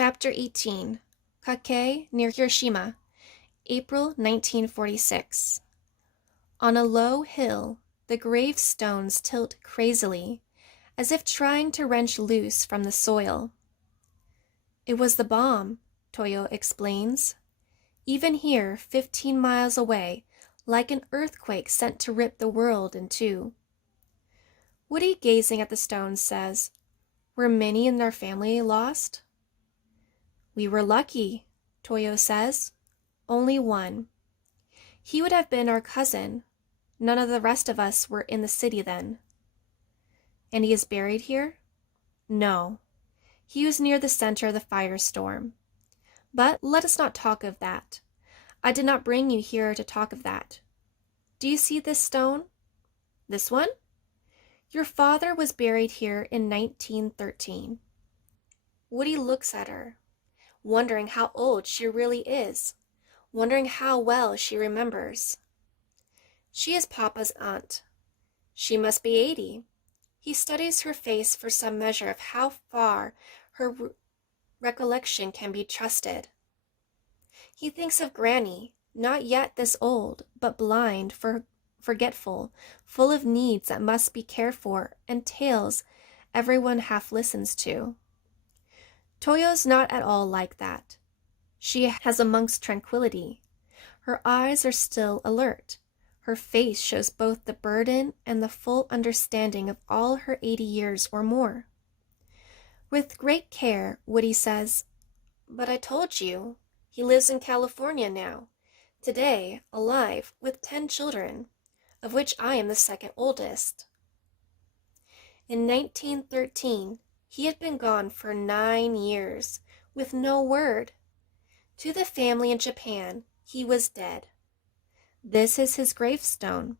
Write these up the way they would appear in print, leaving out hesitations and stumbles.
Chapter 18, Kake near Hiroshima, April 1946. On a low hill, the gravestones tilt crazily, as if trying to wrench loose from the soil. It was the bomb, Toyo explains. Even here, 15 miles away, like an earthquake sent to rip the world in two. Woody, gazing at the stones, says, "Were many in their family lost?" "We were lucky," Toyo says. "Only one. He would have been our cousin. None of the rest of us were in the city then." "And he is buried here?" "No. He was near the center of the firestorm. But let us not talk of that. I did not bring you here to talk of that. Do you see this stone? This one? Your father was buried here in 1913. Woody looks at her, wondering how old she really is, wondering how well she remembers. She is Papa's aunt. She must be 80. He studies her face for some measure of how far her recollection can be trusted. He thinks of Granny, not yet this old, but blind, forgetful, full of needs that must be cared for, and tales everyone half listens to. Toyo's not at all like that. She has a monk's tranquility. Her eyes are still alert. Her face shows both the burden and the full understanding of all her 80 years or more. With great care, Woody says, "But I told you, he lives in California now, today, alive, with 10 children, of which I am the second oldest." In 1913, he had been gone for 9 years, with no word. To the family in Japan, he was dead. This is his gravestone.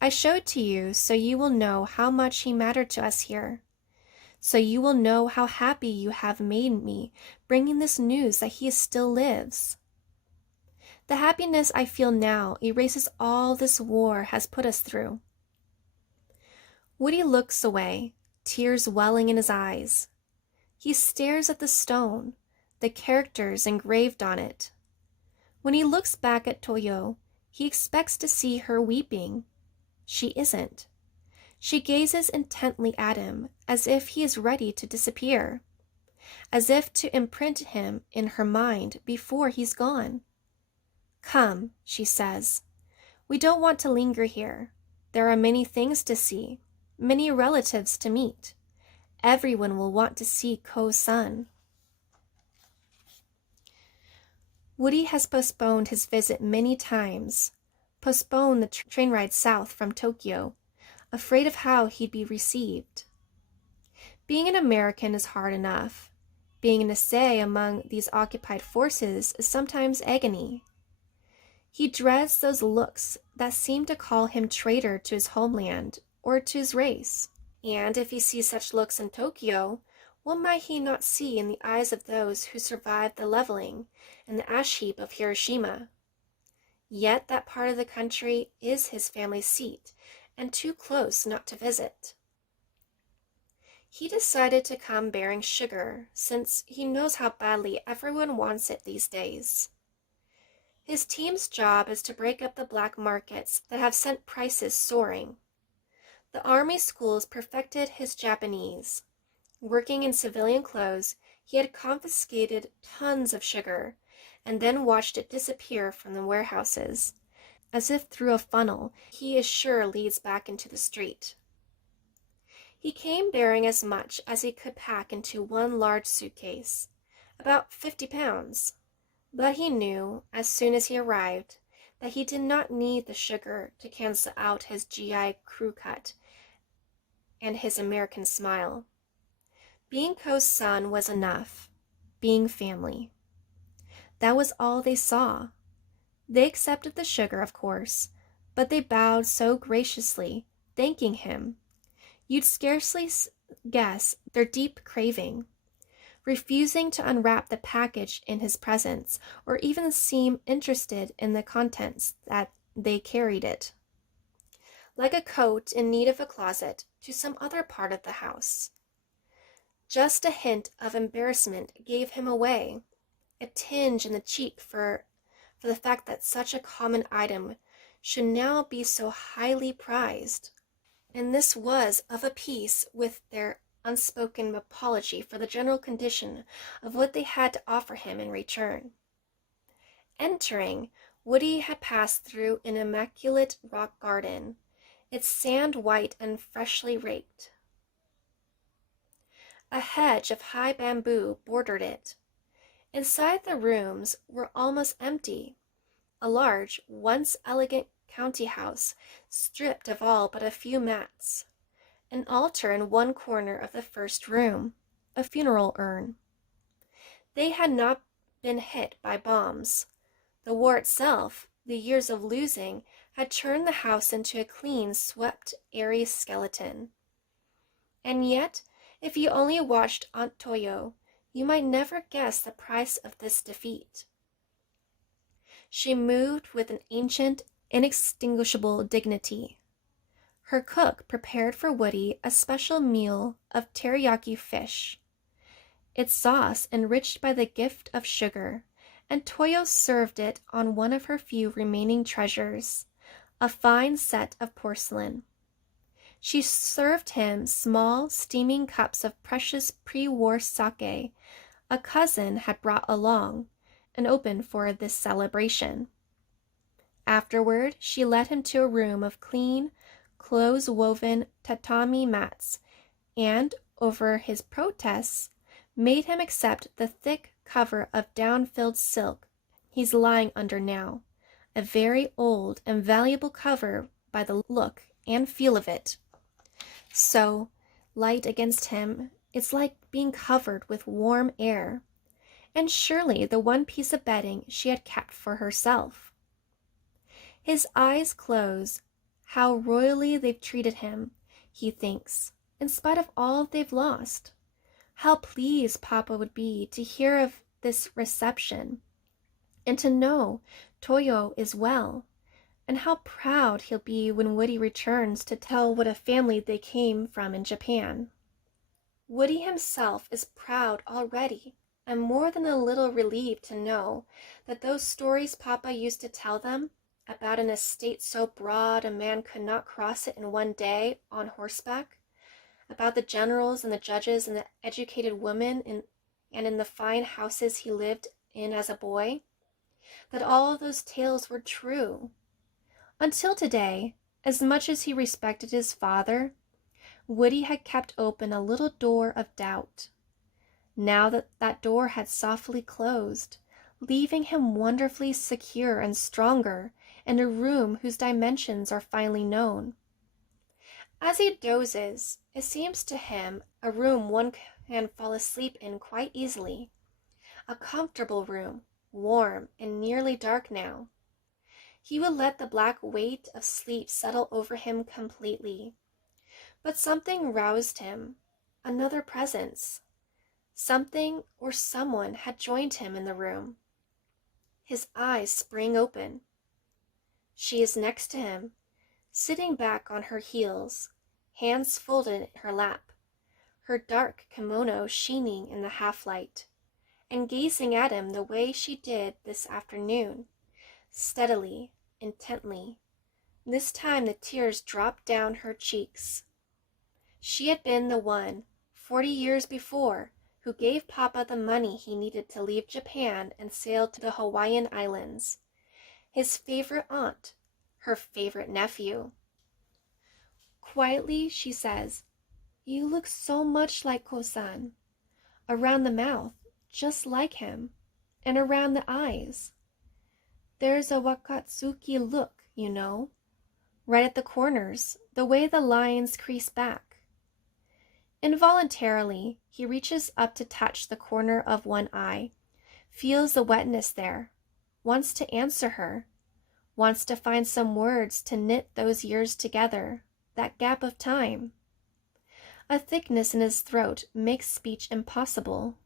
I show it to you so you will know how much he mattered to us here. So you will know how happy you have made me bringing this news that he still lives. The happiness I feel now erases all this war has put us through." Woody looks away, tears welling in his eyes. He stares at the stone, the characters engraved on it. When he looks back at Toyo, he expects to see her weeping. She isn't. She gazes intently at him, as if he is ready to disappear, as if to imprint him in her mind before he's gone. "Come," she says. "We don't want to linger here. There are many things to see, many relatives to meet. Everyone will want to see Ko's son." Woody has postponed his visit many times, postponed the train ride south from Tokyo, afraid of how he'd be received. Being an American is hard enough. Being a Nisei among these occupied forces is sometimes agony. He dreads those looks that seem to call him traitor to his homeland or to his race. And if he sees such looks in Tokyo, what might he not see in the eyes of those who survived the leveling and the ash heap of Hiroshima? Yet that part of the country is his family's seat, and too close not to visit. He decided to come bearing sugar, since he knows how badly everyone wants it these days. His team's job is to break up the black markets that have sent prices soaring. The army schools perfected his Japanese. Working in civilian clothes, he had confiscated tons of sugar, and then watched it disappear from the warehouses, as if through a funnel he is sure leads back into the street. He came bearing as much as he could pack into one large suitcase, about 50 pounds. But he knew, as soon as he arrived, that he did not need the sugar to cancel out his GI crew cut and his American smile. Being Ko's son was enough. Being family. That was all they saw. They accepted the sugar, of course, but they bowed so graciously, thanking him. You'd scarcely guess their deep craving, refusing to unwrap the package in his presence or even seem interested in the contents that they carried it, like a coat in need of a closet, to some other part of the house. Just a hint of embarrassment gave him away, a tinge in the cheek for the fact that such a common item should now be so highly prized. And this was of a piece with their unspoken apology for the general condition of what they had to offer him in return. Entering, Woody had passed through an immaculate rock garden, its sand white and freshly raked. A hedge of high bamboo bordered it. Inside, the rooms were almost empty. A large, once elegant county house, stripped of all but a few mats. An altar in one corner of the first room, a funeral urn. They had not been hit by bombs. The war itself, the years of losing, had turned the house into a clean, swept, airy skeleton. And yet, if you only watched Aunt Toyo, you might never guess the price of this defeat. She moved with an ancient, inextinguishable dignity. Her cook prepared for Woody a special meal of teriyaki fish, its sauce enriched by the gift of sugar, and Toyo served it on one of her few remaining treasures, a fine set of porcelain. She served him small, steaming cups of precious pre-war sake a cousin had brought along and opened for this celebration. Afterward, she led him to a room of clean, close-woven tatami mats, and, over his protests, made him accept the thick cover of down-filled silk he's lying under now, a very old and valuable cover by the look and feel of it. So, light against him, it's like being covered with warm air, and surely the one piece of bedding she had kept for herself. His eyes close. How royally they've treated him, he thinks, in spite of all they've lost. How pleased Papa would be to hear of this reception, and to know Toyo is well, and how proud he'll be when Woody returns to tell what a family they came from in Japan. Woody himself is proud already, and more than a little relieved to know that those stories Papa used to tell them about an estate so broad a man could not cross it in one day on horseback, about the generals and the judges and the educated women and in the fine houses he lived in as a boy, that all of those tales were true. Until today, as much as he respected his father, Woody had kept open a little door of doubt. Now that door had softly closed, leaving him wonderfully secure and stronger in a room whose dimensions are finally known. As he dozes, it seems to him a room one can fall asleep in quite easily. A comfortable room, warm and nearly dark now. He would let the black weight of sleep settle over him completely. But something roused him, another presence. Something or someone had joined him in the room. His eyes spring open. She is next to him, sitting back on her heels, hands folded in her lap, her dark kimono sheening in the half-light, and gazing at him the way she did this afternoon, steadily, intently. This time the tears dropped down her cheeks. She had been the one, 40 years before, who gave Papa the money he needed to leave Japan and sail to the Hawaiian Islands. His favorite aunt, her favorite nephew. Quietly, she says, "You look so much like Kosan. Around the mouth, just like him, and around the eyes. There's a Wakatsuki look, you know, right at the corners, the way the lines crease back." Involuntarily, he reaches up to touch the corner of one eye, feels the wetness there, wants to answer her, wants to find some words to knit those years together, that gap of time. A thickness in his throat makes speech impossible.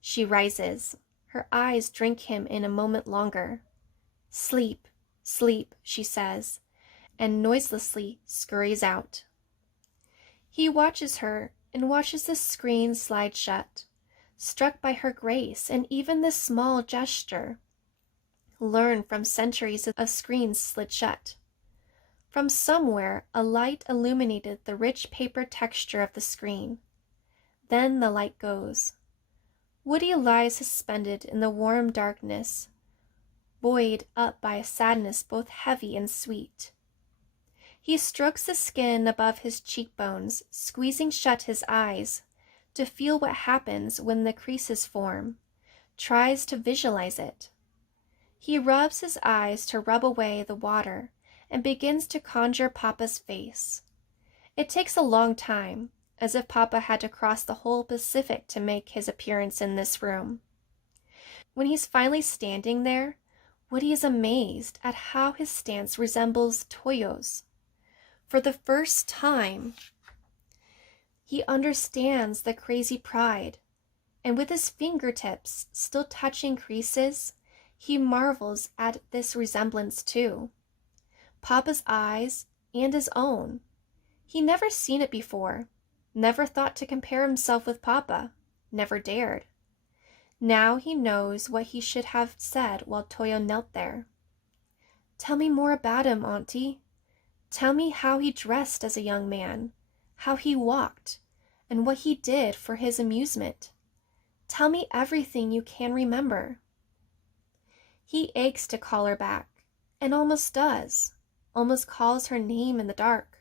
She rises. Her eyes drink him in a moment longer. "Sleep, sleep," she says, and noiselessly scurries out. He watches her and watches the screen slide shut, struck by her grace and even this small gesture, learned from centuries of screens slid shut. From somewhere, a light illuminated the rich paper texture of the screen. Then the light goes. Woody lies suspended in the warm darkness, buoyed up by a sadness both heavy and sweet. He strokes the skin above his cheekbones, squeezing shut his eyes to feel what happens when the creases form, tries to visualize it. He rubs his eyes to rub away the water and begins to conjure Papa's face. It takes a long time, as if Papa had to cross the whole Pacific to make his appearance in this room. When he's finally standing there, Woody is amazed at how his stance resembles Toyo's. For the first time, he understands the crazy pride, and with his fingertips still touching creases, he marvels at this resemblance too. Papa's eyes and his own. He never seen it before, never thought to compare himself with Papa, never dared. Now he knows what he should have said while Toyo knelt there. "Tell me more about him, Auntie. Tell me how he dressed as a young man, how he walked, and what he did for his amusement. Tell me everything you can remember." He aches to call her back, and almost does, almost calls her name in the dark.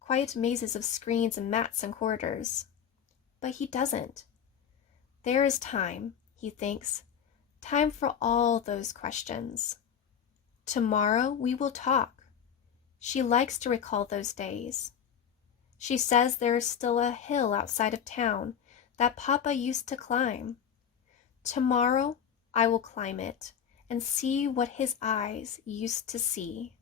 Quiet mazes of screens and mats and corridors. But he doesn't. There is time, he thinks, time for all those questions. Tomorrow we will talk. She likes to recall those days. She says there is still a hill outside of town that Papa used to climb. Tomorrow I will climb it and see what his eyes used to see.